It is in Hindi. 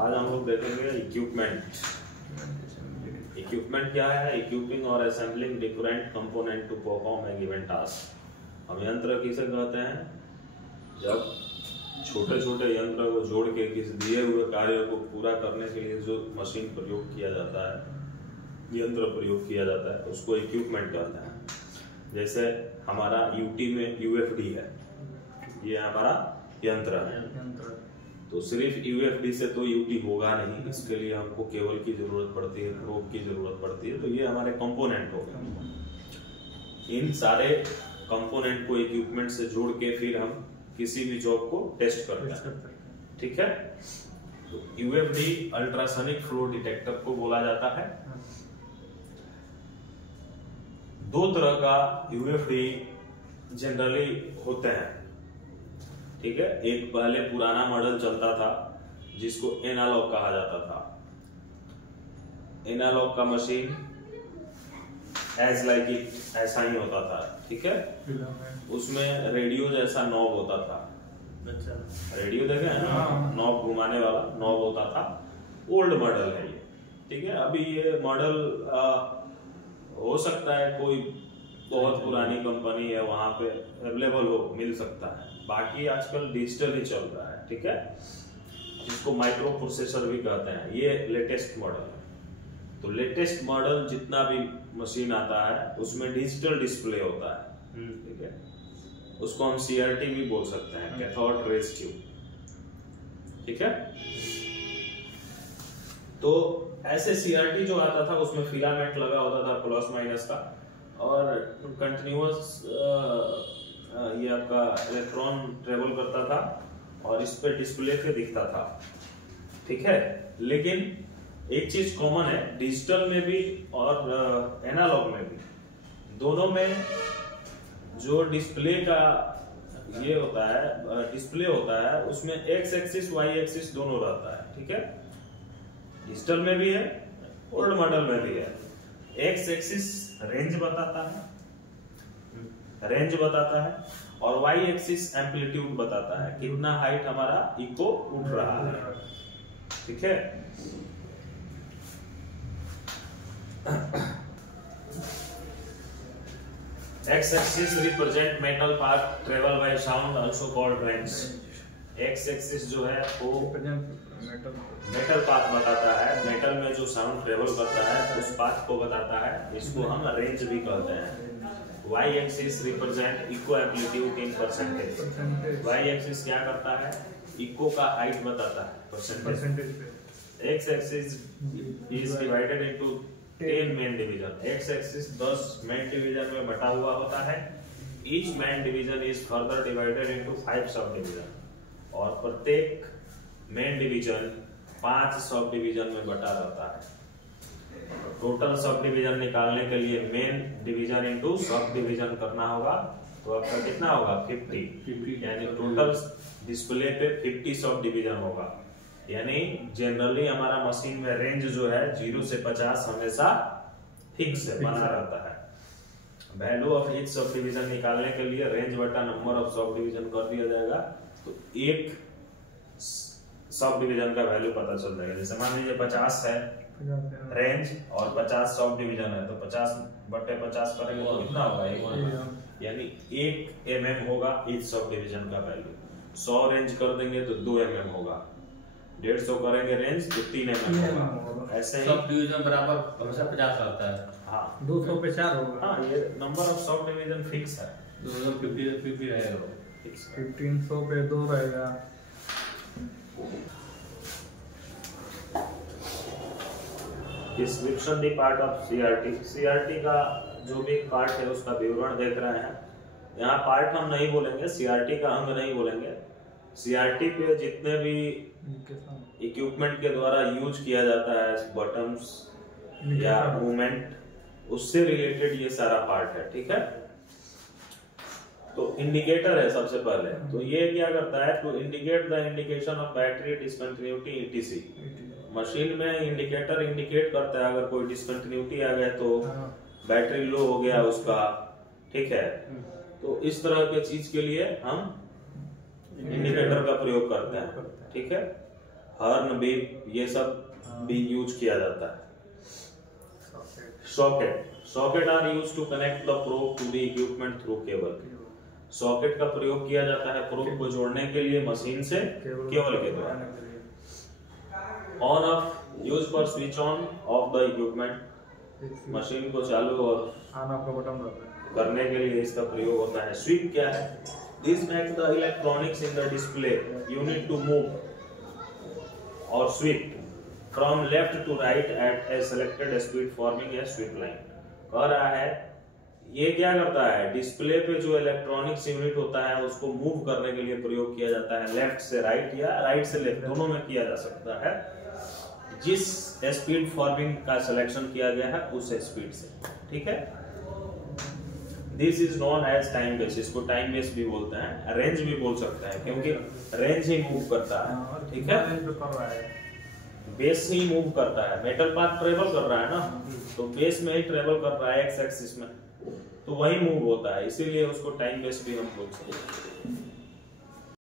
आज हम लोग देखेंगे इक्विपमेंट। इक्विपमेंट क्या है? इक्विपिंग और assembling different component to perform a given task. हम यंत्र किसे कहते हैं? जब छोटे छोटे यंत्र को जोड़ के किसी दिए हुए कार्य को पूरा करने के लिए जो मशीन प्रयोग किया जाता है, यंत्र प्रयोग किया जाता है, उसको इक्विपमेंट कहते हैं। जैसे हमारा यूटी में यूएफडी है, ये हमारा यंत्र है। तो सिर्फ यूएफडी से तो यूटी होगा नहीं, इसके लिए हमको केबल की जरूरत पड़ती है, प्रोब की जरूरत पड़ती है। तो ये हमारे कंपोनेंट हो गए। इन सारे कंपोनेंट को इक्विपमेंट से जोड़ के फिर हम किसी भी जॉब को टेस्ट करते हैं, ठीक है। तो यूएफडी अल्ट्रासोनिक फ्लो डिटेक्टर को बोला जाता है। दो तरह का यूएफडी जनरली होते हैं, ठीक है। एक पहले पुराना मॉडल चलता था जिसको एनालॉग कहा जाता था। एनालॉग का मशीन एज लाइक इट ऐसा ही होता था, ठीक है। उसमें रेडियो जैसा नॉब होता था। अच्छा, रेडियो देखे हैं ना, नॉब घुमाने वाला नॉब होता था। ओल्ड मॉडल है ये, ठीक है। अभी ये मॉडल हो सकता है कोई बहुत पुरानी कंपनी है वहां पे अवेलेबल हो, मिल सकता है। बाकी आजकल डिजिटल ही चल रहा है, ठीक है, जिसको माइक्रो प्रोसेसर भी कहते हैं। ये लेटेस्ट मॉडल है। तो लेटेस्ट मॉडल जितना भी मशीन आता है उसमें डिजिटल डिस्प्ले होता है, ठीक है। उसको हम सीआरटी भी बोल सकते हैं, कैथोड रेज ट्यूब, ठीक है। तो ऐसे सीआरटी जो आता था उसमें फिलामेंट लगा होता था प्लस माइनस का, और कंटिन्यूअस ये आपका इलेक्ट्रॉन ट्रेवल करता था और इस पे डिस्प्ले पे दिखता था, ठीक है। लेकिन एक चीज कॉमन है डिजिटल में भी और एनालॉग में भी, दोनों में जो डिस्प्ले का ये होता है, डिस्प्ले होता है, उसमें एक्स एक्सिस वाई एक्सिस दोनों रहता है, ठीक है। डिजिटल में भी है, ओल्ड मॉडल में भी है। एक्स एक्सिस रेंज बताता है, और वाई एक्सिस एम्पलीट्यूड बताता है, कितना हाइट हमारा इको उठ रहा है, ठीक है। X axis represent metal path travel by sound also called range. X axis जो है वो मेटल पाथ बताता है, मेटल में जो साउंड ट्रेवल करता है उस पाथ को बताता है, इसको हम रेंज भी कहते हैं। Y axis represent echo amplitude in percentage. Y axis क्या करता है? इको का हाइट बताता है percentage. X axis is divided into 10 main division. X axis 10 main division में बटा हुआ होता है। Each main division is further divided into 5 sub division, और प्रत्येक मेन डिवीजन 5 सब डिवीजन में बटा रहता है। टोटल सब डिवीजन निकालने के लिए main division into sub division करना होगा, तो आपका कितना होगा? 50, यानी टोटल डिस्प्ले पे 50 सब डिवीजन होगा। यानी जनरली हमारा मशीन में रेंज जो है 0 से 50 हमेशा फिक्स है, बना रहता है। Value of each sub division निकालने के लिए रेंज बटा नंबर ऑफ सब डिवीजन कर दिया जाएगा, तो एक सब डिवीजन का वैल्यू पता चल जाएगा। जैसे मान लीजिए 50 है रेंज और 50 सब डिवीजन है, तो 50 बटे 50 करेंगे तो कितना होगा? यानी 1 mm होगा ईच सब डिवीजन का वैल्यू। 100 रेंज कर देंगे तो 2 mm होगा, 150 करेंगे रेंज तो 3 mm होगा। ऐसे ही सब डिवीजन बराबर हमेशा 50 आता है। हाँ, 200 पे 4 होगा। हाँ, ये number of sub division fix है। 250 रहेगा, 1500 पे 2 रहेगा। Description the part of CRT. CRT का जो भी पार्ट है उसका विवरण देख रहे हैं। यहाँ पार्ट हम नहीं बोलेंगे, सीआरटी का अंग नहीं बोलेंगे। सीआरटी पे जितने भी इक्विपमेंट के द्वारा यूज किया जाता है, बटन्स या मूवमेंट, उससे रिलेटेड ये सारा पार्ट है, ठीक है। तो इंडिकेटर है सबसे पहले, तो ये क्या करता है? To indicate the indication of battery discontinuity ETC. Machine में इंडिकेटर इंडिकेट करता है अगर कोई डिसकंटिन्यूटी आ गया तो बैटरी लो हो गया उसका, ठीक है। तो इस तरह के चीज के लिए हम इंडिकेटर का प्रयोग करते हैं, ठीक है। हॉर्न भी, ये सब भी यूज किया जाता है। Socket are use to connect the probe to the equipment through cable. Socket का प्रयोग किया जाता है प्रोब को जोड़ने के लिए मशीन से केबल के द्वारा। On off use for switch on off the equipment, machine को चालू और ऑन ऑफ का बटन रहता है करने के लिए इसका प्रयोग होता है। स्वीप क्या है? This makes the electronics in the display unit to move और sweep from left to right at a selected speed forming a sweep line. कह रहा है ये क्या करता है, डिस्प्ले पे जो इलेक्ट्रॉनिक्स यूनिट होता है उसको मूव करने के लिए प्रयोग किया जाता है। लेफ्ट से राइट या राइट से लेफ्ट दोनों में किया जा सकता है। जिस स्पीड फॉर्मिंग का सिलेक्शन किया गया है उस स्पीड से, ठीक है। This is known as time base, इसको टाइम बेस भी बोलते हैं, रेंज भी बोल सकते हैं क्योंकि रेंज ही मूव करता है, ठीक है। बेस ही मूव करता है, मेटल पाथ ट्रेवल कर रहा है ना, तो बेस में ही ट्रेवल कर रहा है एक्स एक्सिस में, तो वही मूव होता है, इसीलिए उसको टाइम बेस भी हम बोल सकते हैं।